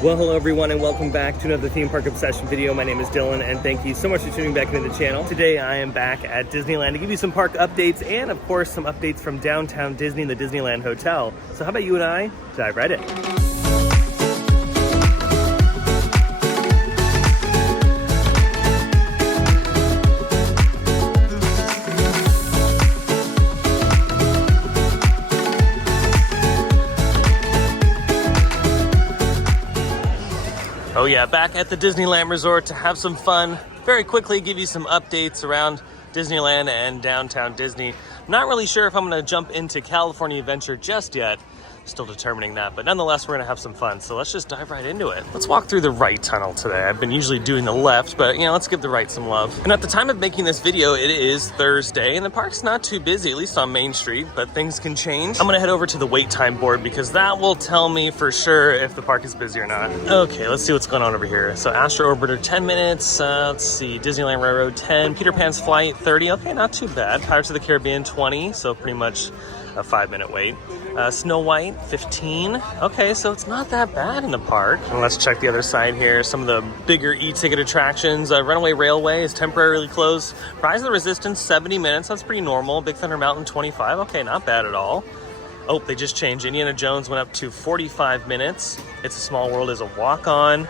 Well, hello everyone and welcome back to another theme park obsession video. My name is Dylan and thank you so much for tuning back into the channel. Today I am back at Disneyland to give you some park updates and of course some updates from downtown Disney and the Disneyland Hotel. So how about you and I dive right in. Oh yeah, back at the Disneyland Resort to have some fun. Very quickly give you some updates around Disneyland and downtown Disney. I'm not really sure if I'm gonna jump into California Adventure just yet. Still determining that, but nonetheless, we're gonna have some fun. So let's just dive right into it. Let's walk through the right tunnel today. I've been usually doing the left, but let's give the right some love. And at the time of making this video, it is Thursday and the park's not too busy, at least on Main Street, but things can change. I'm gonna head over to the wait time board because that will tell me for sure if the park is busy or not. Okay, let's see what's going on over here. So Astro Orbiter, 10 minutes. Let's see, Disneyland Railroad, 10. Peter Pan's Flight, 30. Okay, not too bad. Pirates of the Caribbean, 20. So pretty much a 5-minute wait. Snow White, 15. Okay, so it's not that bad in the park. And let's check the other side here. Some of the bigger e-ticket attractions. Runaway Railway is temporarily closed. Rise of the Resistance, 70 minutes. That's pretty normal. Big Thunder Mountain, 25. Okay, not bad at all. Oh, they just changed. Indiana Jones went up to 45 minutes. It's a Small World is a walk-on.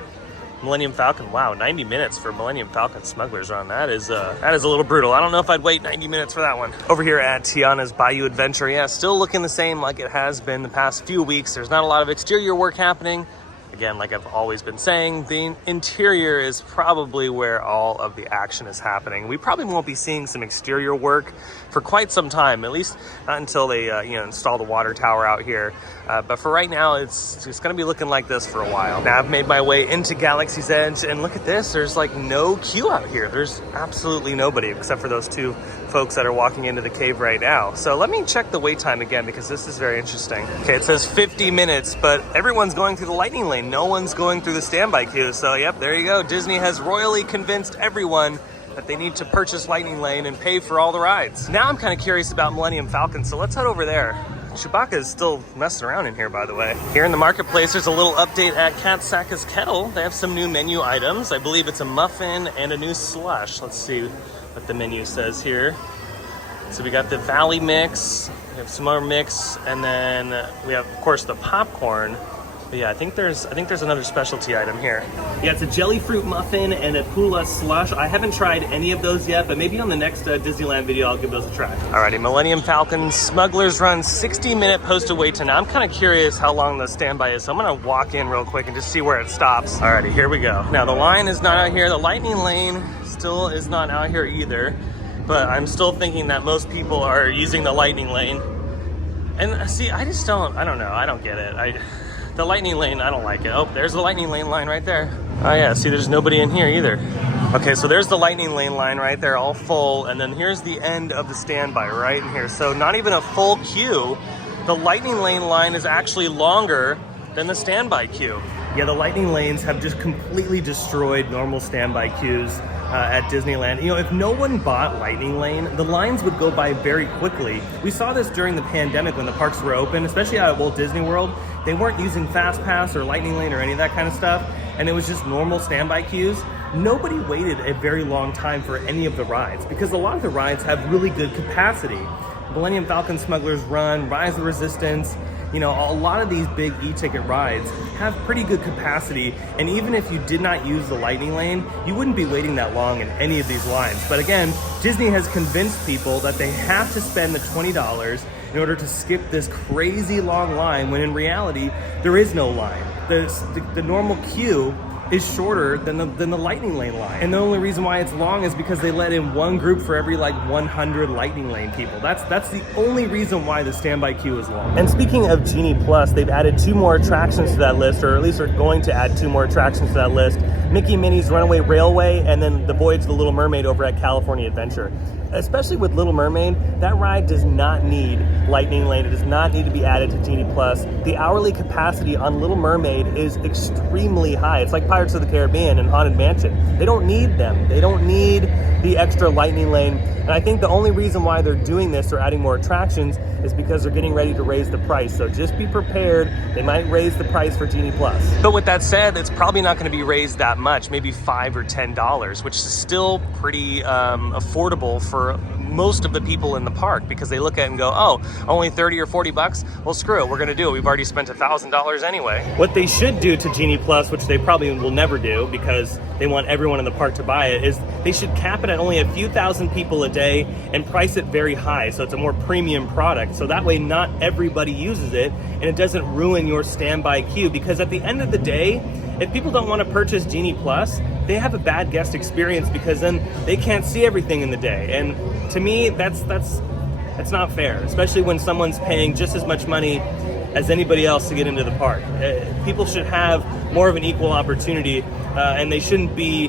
Millennium Falcon, wow, 90 minutes for Millennium Falcon Smuggler's Run. That is a little brutal. I don't know if I'd wait 90 minutes for that one. Over here at Tiana's Bayou Adventure, yeah, still looking the same like it has been the past few weeks. There's not a lot of exterior work happening. Again, like I've always been saying, the interior is probably where all of the action is happening. We probably won't be seeing some exterior work for quite some time, at least not until they install the water tower out here. But for right now, it's going to be looking like this for a while. Now I've made my way into Galaxy's Edge, and look at this. There's like no queue out here. There's absolutely nobody except for those two folks that are walking into the cave right now. So let me check the wait time again because this is very interesting. Okay, it says 50 minutes, but everyone's going through the lightning lane. No one's going through the standby queue. So yep, there you go. Disney has royally convinced everyone that they need to purchase Lightning Lane and pay for all the rides. Now I'm kind of curious about Millennium Falcon, so let's head over there. Chewbacca is still messing around in here, by the way. Here in the marketplace, there's a little update at Cat Saka's Kettle. They have some new menu items. I believe it's a muffin and a new slush. Let's see what the menu says here. So we got the Valley Mix, we have some more mix, and then we have, of course, the popcorn. But yeah, I think there's another specialty item here. Yeah, it's a jelly fruit muffin and a Pula slush. I haven't tried any of those yet, but maybe on the next Disneyland video, I'll give those a try. Alrighty, Millennium Falcon Smuggler's Run, 60-minute posted wait time. Now, I'm kind of curious how long the standby is, so I'm gonna walk in real quick and just see where it stops. Alrighty, here we go. Now, the line is not out here. The Lightning Lane still is not out here either, but I'm still thinking that most people are using the Lightning Lane. And see, I don't know, I don't get it. The Lightning Lane, I don't like it. Oh, there's the Lightning Lane line right there. Oh yeah, see, there's nobody in here either. Okay, so there's the Lightning Lane line right there, all full, and then here's the end of the standby right in here. So not even a full queue. The Lightning Lane line is actually longer than the standby queue. Yeah, the Lightning Lanes have just completely destroyed normal standby queues at Disneyland. If no one bought Lightning Lane, the lines would go by very quickly. We saw this during the pandemic when the parks were open, especially out at Walt Disney World. They weren't using Fast Pass or Lightning Lane or any of that kind of stuff, and it was just normal standby queues. Nobody waited a very long time for any of the rides because a lot of the rides have really good capacity. Millennium Falcon Smuggler's Run, Rise of the Resistance, a lot of these big e-ticket rides have pretty good capacity, and even if you did not use the Lightning Lane, you wouldn't be waiting that long in any of these lines. But again, Disney has convinced people that they have to spend the $20 in order to skip this crazy long line, when in reality, there is no line. The normal queue is shorter than the Lightning Lane line. And the only reason why it's long is because they let in one group for every 100 Lightning Lane people. That's the only reason why the standby queue is long. And speaking of Genie Plus, they've added 2 more attractions to that list, or at least are going to add 2 more attractions to that list. Mickey Minnie's Runaway Railway, and then the Voyage of the Little Mermaid over at California Adventure. Especially with Little Mermaid, that ride does not need Lightning Lane. It does not need to be added to Genie Plus. The hourly capacity on Little Mermaid is extremely high. It's like Pirates of the Caribbean and Haunted Mansion. They don't need them. They don't need the extra lightning lane. And I think the only reason why they're doing this, they're adding more attractions, is because they're getting ready to raise the price. So just be prepared. They might raise the price for Genie Plus. But with that said, it's probably not going to be raised that much, maybe $5 or $10, which is still pretty affordable for most of the people in the park, because they look at it and go, oh, only 30 or 40 bucks? Well, screw it, we're gonna do it. We've already spent $1,000 anyway. What they should do to Genie Plus, which they probably will never do because they want everyone in the park to buy it, is they should cap it at only a few thousand people a day and price it very high, so it's a more premium product. So that way not everybody uses it and it doesn't ruin your standby queue, because at the end of the day, if people don't want to purchase Genie Plus, they have a bad guest experience, because then they can't see everything in the day. And to me, that's not fair, especially when someone's paying just as much money as anybody else to get into the park. People should have more of an equal opportunity, and they shouldn't be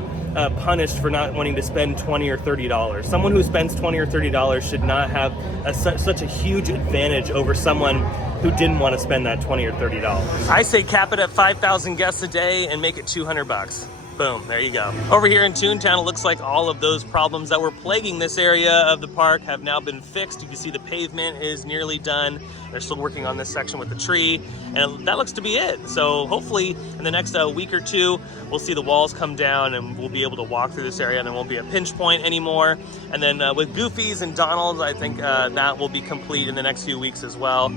punished for not wanting to spend $20 or $30. Someone who spends $20 or $30 should not have such a huge advantage over someone who didn't want to spend that $20 or $30. I say cap it at 5,000 guests a day and make it 200 bucks. Boom, there you go. Over here in Toontown, it looks like all of those problems that were plaguing this area of the park have now been fixed. You can see the pavement is nearly done. They're still working on this section with the tree, and that looks to be it. So hopefully in the next week or two, we'll see the walls come down and we'll be able to walk through this area, and there won't be a pinch point anymore. And then with Goofy's and Donald's, I think that will be complete in the next few weeks as well.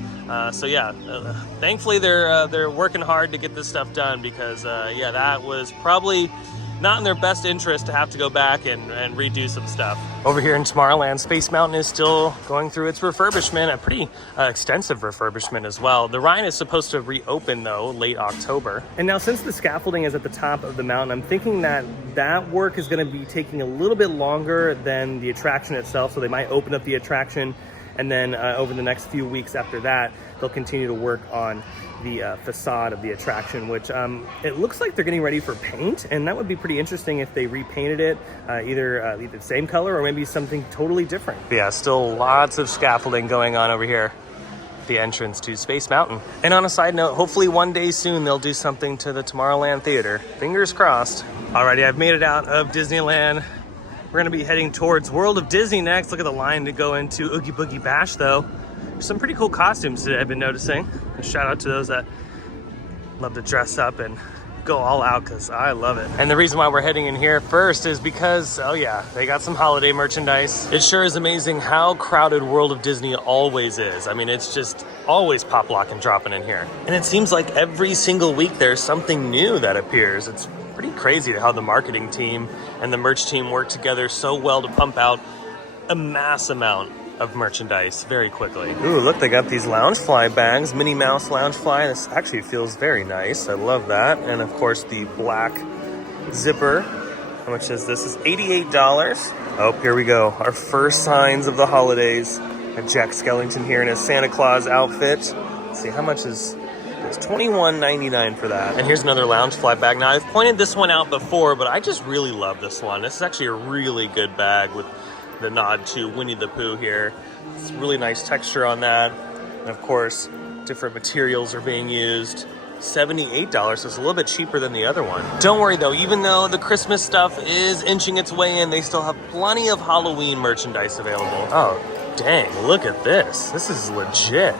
So yeah, thankfully they're working hard to get this stuff done, because yeah, that was probably not in their best interest to have to go back and redo some stuff. Over here in Tomorrowland, Space Mountain is still going through its refurbishment, a pretty extensive refurbishment as well. The Rhine is supposed to reopen though late October. And now since the scaffolding is at the top of the mountain, I'm thinking that that work is going to be taking a little bit longer than the attraction itself. So they might open up the attraction, and then over the next few weeks after that, they'll continue to work on the facade of the attraction, which it looks like they're getting ready for paint, and that would be pretty interesting if they repainted it either the same color or maybe something totally different. But yeah, still lots of scaffolding going on over here at the entrance to Space Mountain. And on a side note, hopefully one day soon they'll do something to the Tomorrowland Theater. Fingers crossed. Alrighty, I've made it out of Disneyland. We're gonna be heading towards World of Disney next. Look at the line to go into Oogie Boogie Bash though. Some pretty cool costumes today I've been noticing. And shout out to those that love to dress up and go all out, because I love it. And the reason why we're heading in here first is because, oh yeah, they got some holiday merchandise. It sure is amazing how crowded World of Disney always is. I mean, it's just always pop, lock, and dropping in here. And it seems like every single week there's something new that appears. It's pretty crazy how the marketing team and the merch team work together so well to pump out a mass amount of merchandise very quickly. Ooh, look, they got these Loungefly bags, Minnie Mouse Loungefly. This actually feels very nice. I love that. And of course the black zipper. How much is this? Is $88. Oh, here we go. Our first signs of the holidays. Got Jack Skellington here in his Santa Claus outfit. Let's see, how much is it's $21.99 for that. And here's another Loungefly bag. Now, I've pointed this one out before, but I just really love this one. This is actually a really good bag with the nod to Winnie the Pooh here. It's really nice texture on that. And of course, different materials are being used. $78, so it's a little bit cheaper than the other one. Don't worry though, even though the Christmas stuff is inching its way in, they still have plenty of Halloween merchandise available. Oh, dang, look at this. This is legit.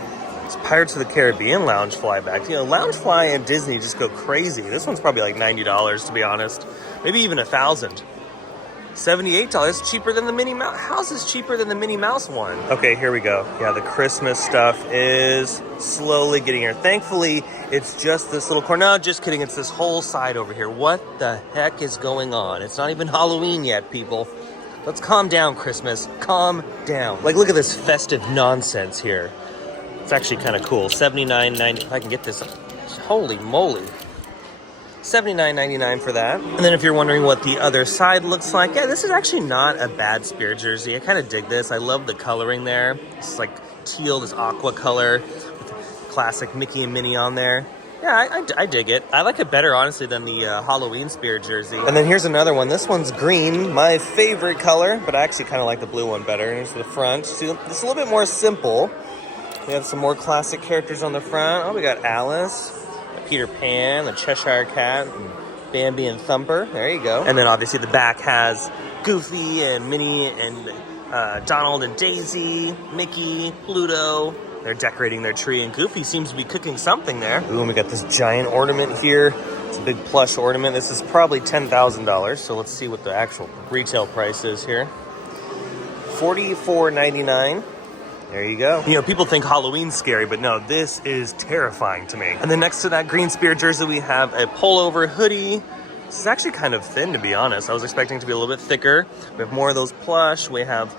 It's Pirates of the Caribbean Loungefly bag. You know, Loungefly and Disney just go crazy. This one's probably like $90 to be honest. Maybe even $1,000. $78, cheaper than the Minnie Mouse. How's this cheaper than the Minnie Mouse one? Okay, here we go. Yeah, the Christmas stuff is slowly getting here. Thankfully, it's just this little corner. No, just kidding. It's this whole side over here. What the heck is going on? It's not even Halloween yet, people. Let's calm down, Christmas. Calm down. Like, look at this festive nonsense here. It's actually kind of cool. $79.90. If I can get this. Holy moly. $79.99 for that. And then if you're wondering what the other side looks like, yeah, this is actually not a bad Spirit jersey. I kind of dig this. I love the coloring there. It's like teal, this aqua color with classic Mickey and Minnie on there. Yeah, I dig it. I like it better, honestly, than the Halloween Spirit jersey. And then here's another one. This one's green, my favorite color, but I actually kind of like the blue one better. And here's the front. See, it's a little bit more simple. We have some more classic characters on the front. Oh, we got Alice, Peter Pan, the Cheshire Cat, and Bambi and Thumper. There you go. And then obviously the back has Goofy and Minnie and Donald and Daisy, Mickey, Pluto. They're decorating their tree, and Goofy seems to be cooking something there. Ooh, and we got this giant ornament here. It's a big plush ornament. This is probably $10,000, so let's see what the actual retail price is here. $44.99. There you go. You know, people think Halloween's scary, but no, this is terrifying to me. And then next to that green spear jersey, we have a pullover hoodie. This is actually kind of thin, to be honest. I was expecting it to be a little bit thicker. We have more of those plush. We have,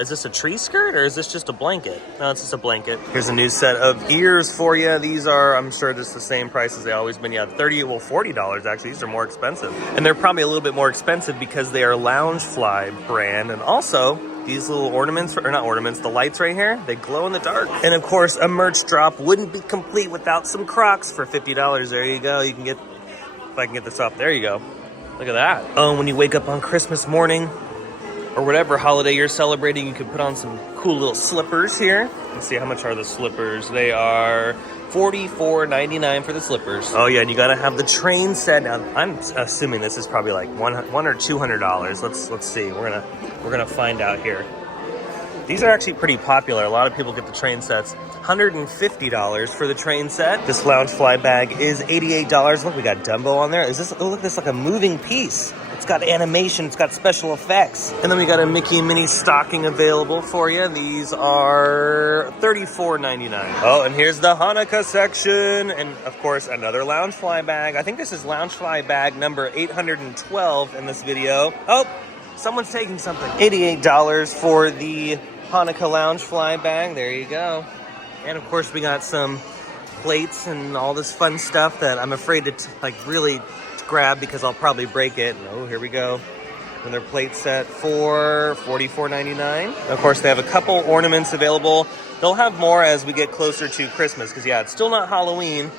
is this a tree skirt or is this just a blanket? No, it's just a blanket. Here's a new set of ears for you. These are, I'm sure, just the same price as they always been. Yeah, $40 actually. These are more expensive. And they're probably a little bit more expensive because they are Loungefly brand. And also, these little ornaments, or not ornaments, the lights right here, they glow in the dark. And of course, a merch drop wouldn't be complete without some Crocs for $50. There you go. You can get, if I can get this up, there you go. Look at that. Oh, when you wake up on Christmas morning, or whatever holiday you're celebrating, you can put on some cool little slippers here. Let's see, how much are the slippers? They are $44.99 for the slippers. Oh yeah, and you gotta have the train set. Now, I'm assuming this is probably like $100 or $200. Let's see. We're gonna find out here. These are actually pretty popular. A lot of people get the train sets. $150 for the train set. This Loungefly bag is $88. Look, we got Dumbo on there. Is this? Oh, look, this is like a moving piece. It's got animation, it's got special effects. And then we got a Mickey and Minnie stocking available for you. These are $34.99. Oh, and here's the Hanukkah section. And of course, another Loungefly bag. I think this is Loungefly bag number 812 in this video. Oh, someone's taking something. $88 for the Hanukkah Loungefly bag. There you go. And of course, we got some plates and all this fun stuff that I'm afraid to really grab because I'll probably break it. Oh, here we go. Another plate set for $44.99. Of course, they have a couple ornaments available. They'll have more as we get closer to Christmas because, yeah, it's still not Halloween.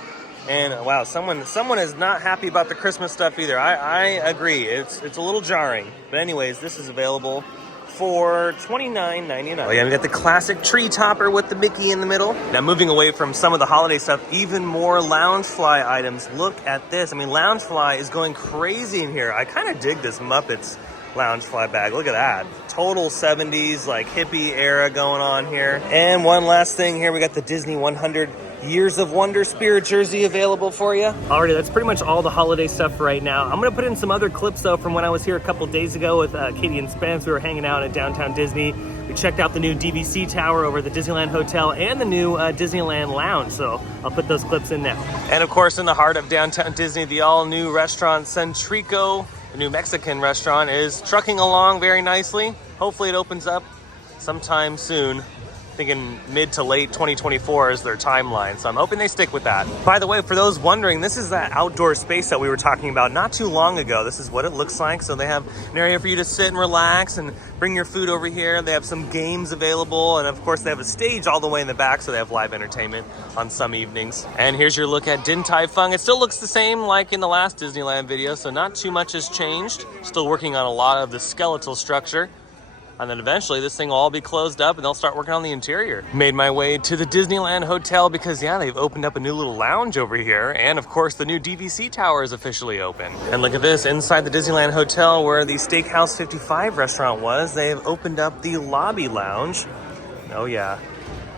And wow, someone is not happy about the Christmas stuff either. I agree. It's a little jarring. But anyways, this is available for $29.99. Oh yeah, we got the classic tree topper with the Mickey in the middle. Now moving away from some of the holiday stuff, even more Loungefly items. Look at this. I mean, Loungefly is going crazy in here. I kind of dig this Muppets Loungefly bag. Look at that. Total 70s, like hippie era going on here. And one last thing here, we got the Disney 100 Years of Wonder Spirit jersey available for you. Alrighty, that's pretty much all the holiday stuff right now. I'm gonna put in some other clips though from when I was here a couple days ago with Katie and Spence. We were hanging out at downtown Disney. We checked out the new DVC Tower over at the Disneyland Hotel and the new Disneyland Lounge. So I'll put those clips in now. And of course, in the heart of downtown Disney, the all new restaurant Centrico, the new Mexican restaurant, is trucking along very nicely. Hopefully it opens up sometime soon. Thinking mid to late 2024 is their timeline, so I'm hoping they stick with that. By the way, for those wondering, this is that outdoor space that we were talking about not too long ago. This is what it looks like. So they have an area for you to sit and relax and bring your food over here. They have some games available, and of course they have a stage all the way in the back, so they have live entertainment on some evenings. And here's your look at Din Tai Fung. It still looks the same like in the last Disneyland video, so not too much has changed. Still working on a lot of the skeletal structure. And then eventually this thing will all be closed up and they'll start working on the interior. Made my way to the Disneyland Hotel because, yeah, they've opened up a new little lounge over here. And of course, the new DVC Tower is officially open. And look at this, inside the Disneyland Hotel where the Steakhouse 55 restaurant was, they've opened up the lobby lounge. Oh yeah.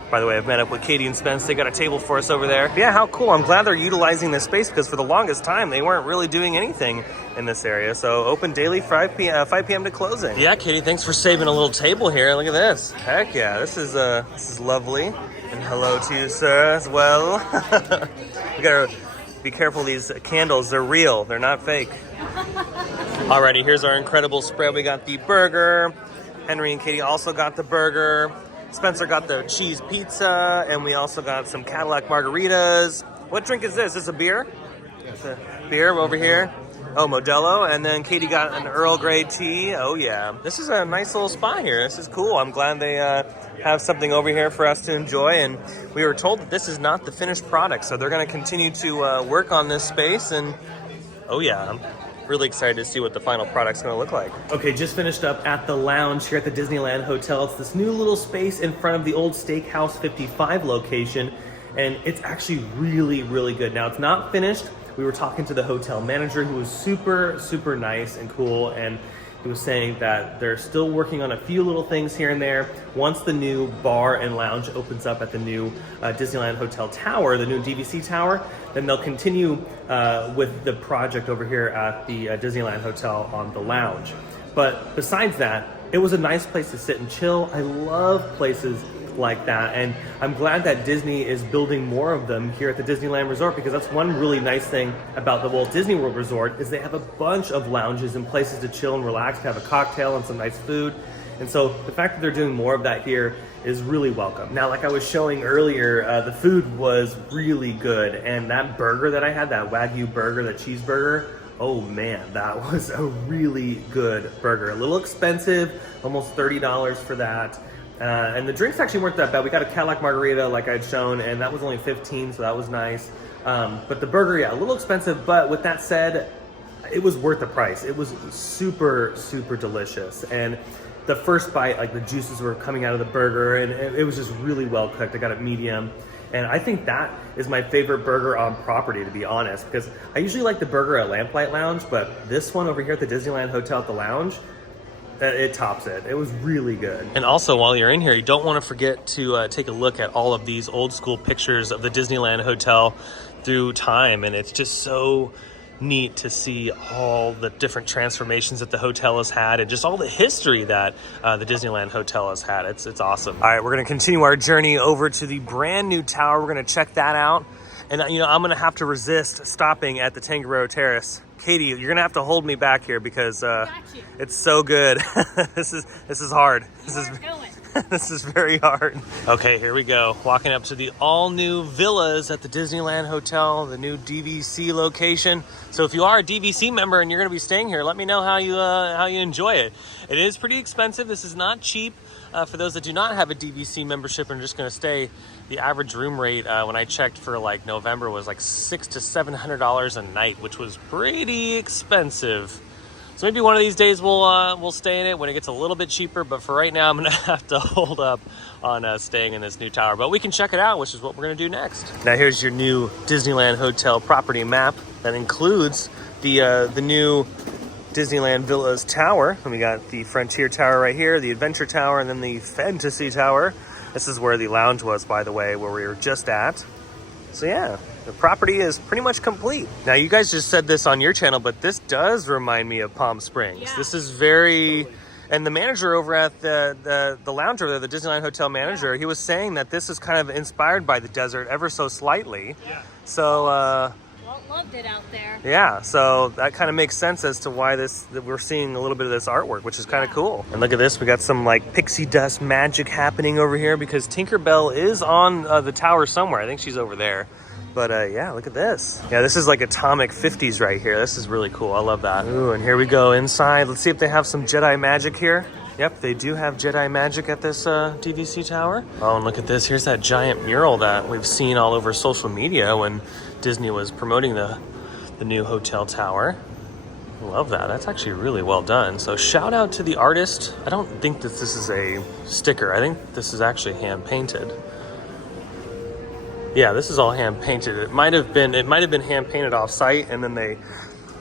By the way, I've met up with Katie and Spence. They got a table for us over there. Yeah, how cool. I'm glad they're utilizing this space because for the longest time, they weren't really doing anything in this area. So open daily 5 p.m. to closing. Yeah, Katie, thanks for saving a little table here. Look at this. Heck yeah, this is lovely. And hello to you, sir, as well. We gotta be careful, these candles, they're real. They're not fake. Alrighty, here's our incredible spread. We got the burger. Henry and Katie also got the burger. Spencer got the cheese pizza, and we also got some Cadillac margaritas. What drink is this? Is this a beer? It's a beer over here. Oh, Modelo. And then Katie got an Earl Grey tea. Oh, yeah. This is a nice little spot here. This is cool. I'm glad they have something over here for us to enjoy. And we were told that this is not the finished product, so they're going to continue to work on this space. And, oh, yeah. I'm really excited to see what the final product's going to look like. Okay, just finished up at the lounge here at the Disneyland Hotel. It's this new little space in front of the old Steakhouse 55 location, and it's actually really, really good. Now, it's not finished. we were talking to the hotel manager, who was super, super nice and cool, and he was saying that they're still working on a few little things here and there. Once the new bar and lounge opens up at the new Disneyland Hotel Tower, the new DVC Tower, then they'll continue with the project over here at the Disneyland Hotel on the lounge. But besides that, it was a nice place to sit and chill. I love places like that, and I'm glad that Disney is building more of them here at the Disneyland Resort, because that's one really nice thing about the Walt Disney World Resort is they have a bunch of lounges and places to chill and relax, to have a cocktail and some nice food. And so the fact that they're doing more of that here is really welcome. Now, like I was showing earlier, the food was really good, and that burger that I had, that Wagyu burger, that cheeseburger, oh man, that was a really good burger. A little expensive, almost $30 for that. And the drinks actually weren't that bad. We got a Cadillac margarita like I'd shown, and that was only $15, so that was nice. But the burger, yeah, a little expensive, but with that said, it was worth the price. It was super, super delicious. And the first bite, like the juices were coming out of the burger, and it was just really well cooked. I got it medium. And I think that is my favorite burger on property, to be honest, because I usually like the burger at Lamplight Lounge, but this one over here at the Disneyland Hotel at the lounge, it tops it. It was really good. And also, while you're in here, you don't want to forget to take a look at all of these old school pictures of the Disneyland Hotel through time. And it's just so neat to see all the different transformations that the hotel has had, and just all the history that the Disneyland Hotel has had. It's awesome. All right, we're going to continue our journey over to the brand new tower. We're going to check that out. And you know, I'm going to have to resist stopping at the Tangaroa Terrace. Katie, you're gonna have to hold me back here because it's so good. This is hard. This is very hard. Okay, here we go. Walking up to the all-new villas at the Disneyland Hotel, the new DVC location. So if you are a DVC member and you're gonna be staying here, let me know how you enjoy it. It is pretty expensive. This is not cheap. For those that do not have a DVC membership and are just gonna stay, the average room rate when I checked for like November was like $600 to $700 a night, which was pretty expensive. So maybe one of these days we'll stay in it when it gets a little bit cheaper, but for right now I'm gonna have to hold up on staying in this new tower. But we can check it out, which is what we're gonna do next. Now here's your new Disneyland Hotel property map that includes the new Disneyland Villas Tower. And we got the Frontier Tower right here, the Adventure Tower, and then the Fantasy Tower. This is where the lounge was, by the way, where we were just at. So yeah, the property is pretty much complete. Now you guys just said this on your channel, but this does remind me of Palm Springs. Yeah. This is very, and the manager over at the lounge over there, the Disneyland Hotel manager, he was saying that this is kind of inspired by the desert ever so slightly. Yeah. So, loved it out there. Yeah, so that kind of makes sense as to why that we're seeing a little bit of this artwork, which is kind of cool. And look at this, we got some like pixie dust magic happening over here because Tinkerbell is on the tower somewhere. I think she's over there. But yeah, look at this. Yeah, this is like atomic 50s right here. This is really cool. I love that. Ooh, and here we go inside. Let's see if they have some Jedi magic here. Yep, they do have Jedi magic at this DVC tower. Oh, and look at this. Here's that giant mural that we've seen all over social media when Disney was promoting the new hotel tower. Love that. That's actually really well done. So shout out to the artist. I don't think that this is a sticker. I think this is actually hand painted. Yeah, this is all hand painted. It might have been hand painted off site and then they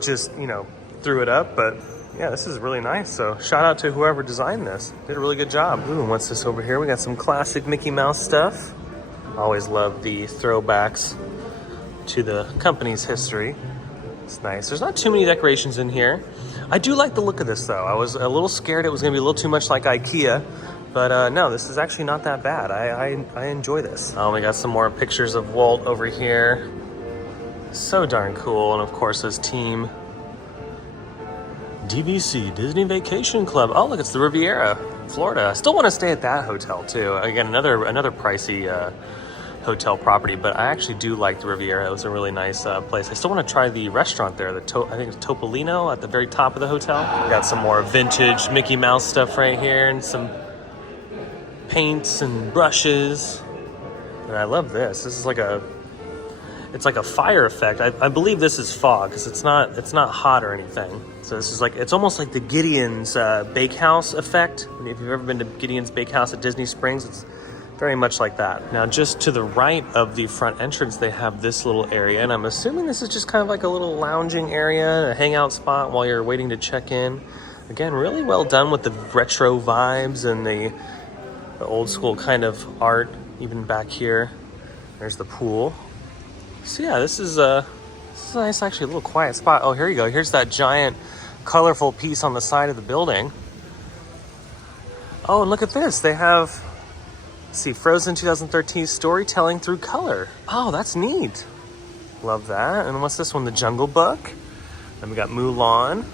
just, you know, threw it up, but yeah, this is really nice. So shout out to whoever designed this. Did a really good job. Ooh, and what's this over here? We got some classic Mickey Mouse stuff. Always love the throwbacks to the company's history. It's nice. There's not too many decorations in here. I do like the look of this though. I was a little scared it was gonna be a little too much like IKEA, but no, this is actually not that bad. I enjoy this. Oh, we got some more pictures of Walt over here. So darn cool. And of course his team. DVC, Disney Vacation Club. Oh, look, it's the Riviera, Florida. I still want to stay at that hotel too. Again, another pricey hotel property, but I actually do like the Riviera. It was a really nice place. I still want to try the restaurant there. I think it's Topolino at the very top of the hotel. We got some more vintage Mickey Mouse stuff right here and some paints and brushes. And I love this. This is like it's like a fire effect. I believe this is fog because it's not hot or anything. So this is like, it's almost like the Gideon's Bakehouse effect. If you've ever been to Gideon's Bakehouse at Disney Springs, it's Very much like that. Now, just to the right of the front entrance, they have this little area, and I'm assuming this is just kind of like a little lounging area, a hangout spot while you're waiting to check in. Again, really well done with the retro vibes and the old school kind of art, even back here. There's the pool. So yeah, this is a nice, actually a little quiet spot. Oh, here you go. Here's that giant colorful piece on the side of the building. Oh, and look at this. They have, let's see, Frozen 2013 storytelling through color. Oh, that's neat. Love that. And what's this one? The Jungle Book. Then we got Mulan.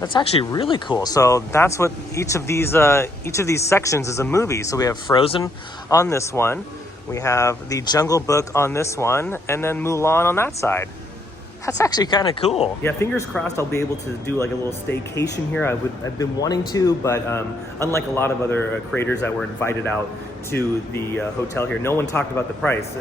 That's actually really cool. So that's what each of these sections is a movie. So we have Frozen on this one. We have the Jungle Book on this one, and then Mulan on that side. That's actually kind of cool. Yeah, fingers crossed I'll be able to do like a little staycation here. I've been wanting to, but unlike a lot of other creators that were invited out to the hotel here, no one talked about the price,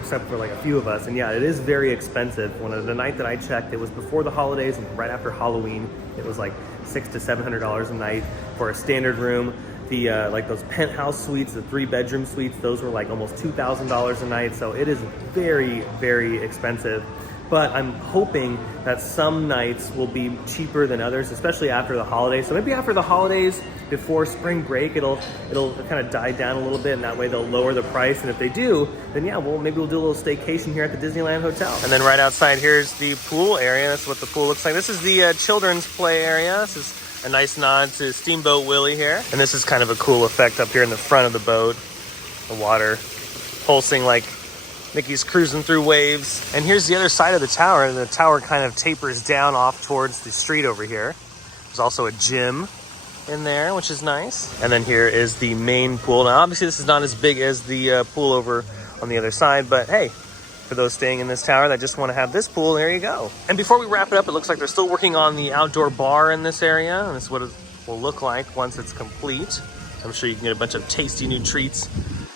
except for like a few of us. And yeah, it is very expensive. The night that I checked, it was before the holidays and right after Halloween. It was like $600 to $700 a night for a standard room. The like those penthouse suites, the 3-bedroom suites, those were like almost $2,000 a night. So it is very, very expensive. But I'm hoping that some nights will be cheaper than others, especially after the holidays. So maybe after the holidays, before spring break, it'll kind of die down a little bit, and that way they'll lower the price. And if they do, then yeah, maybe we'll do a little staycation here at the Disneyland Hotel. And then right outside here's the pool area. That's what the pool looks like. This is the children's play area. This is a nice nod to Steamboat Willie here. And this is kind of a cool effect up here in the front of the boat. The water pulsing like Mickey's cruising through waves. And here's the other side of the tower, and the tower kind of tapers down off towards the street over here. There's also a gym in there, which is nice. And then here is the main pool. Now, obviously this is not as big as the pool over on the other side, but hey, for those staying in this tower that just want to have this pool, there you go. And before we wrap it up, it looks like they're still working on the outdoor bar in this area, and this is what it will look like once it's complete. I'm sure you can get a bunch of tasty new treats.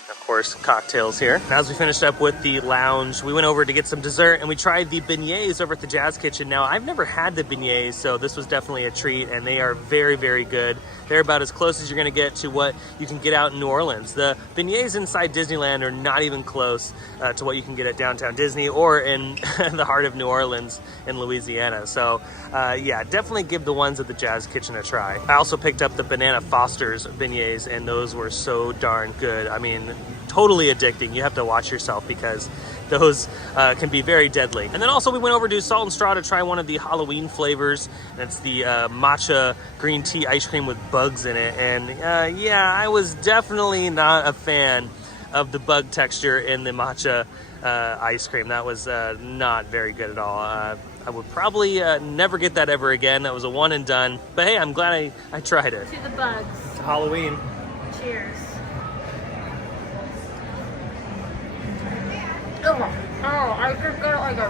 Of course, cocktails here. And as we finished up with the lounge, we went over to get some dessert, and we tried the beignets over at the Jazz Kitchen. Now, I've never had the beignets, so this was definitely a treat, and they are very, very good. They're about as close as you're gonna get to what you can get out in New Orleans. The beignets inside Disneyland are not even close to what you can get at downtown Disney or in the heart of New Orleans in Louisiana. So yeah, definitely give the ones at the Jazz Kitchen a try. I also picked up the Banana Foster's beignets, and those were so darn good. I mean, totally addicting. You have to watch yourself because those can be very deadly. And then also we went over to Salt and Straw to try one of the Halloween flavors. That's the matcha green tea ice cream with bugs in it. And yeah, I was definitely not a fan of the bug texture in the matcha ice cream. That was not very good at all. I would probably never get that ever again. That was a one and done. But hey, I'm glad I tried it. To the bugs. It's Halloween. Cheers. Oh, I just got like a...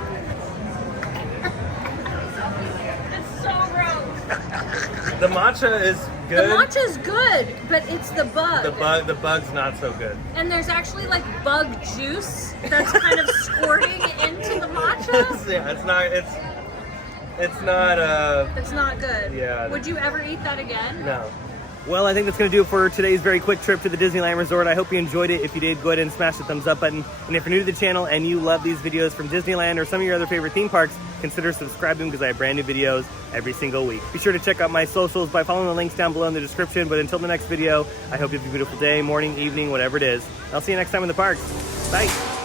It's so gross. The matcha is good. The matcha's good, but it's the bug. The bug's not so good. And there's actually like bug juice that's kind of squirting into the matcha. Yeah, it's not It's not good. Yeah. Would you ever eat that again? No. Well, I think that's going to do it for today's very quick trip to the Disneyland Resort. I hope you enjoyed it. If you did, go ahead and smash the thumbs up button. And if you're new to the channel and you love these videos from Disneyland or some of your other favorite theme parks, consider subscribing because I have brand new videos every single week. Be sure to check out my socials by following the links down below in the description. But until the next video, I hope you have a beautiful day, morning, evening, whatever it is. I'll see you next time in the parks. Bye.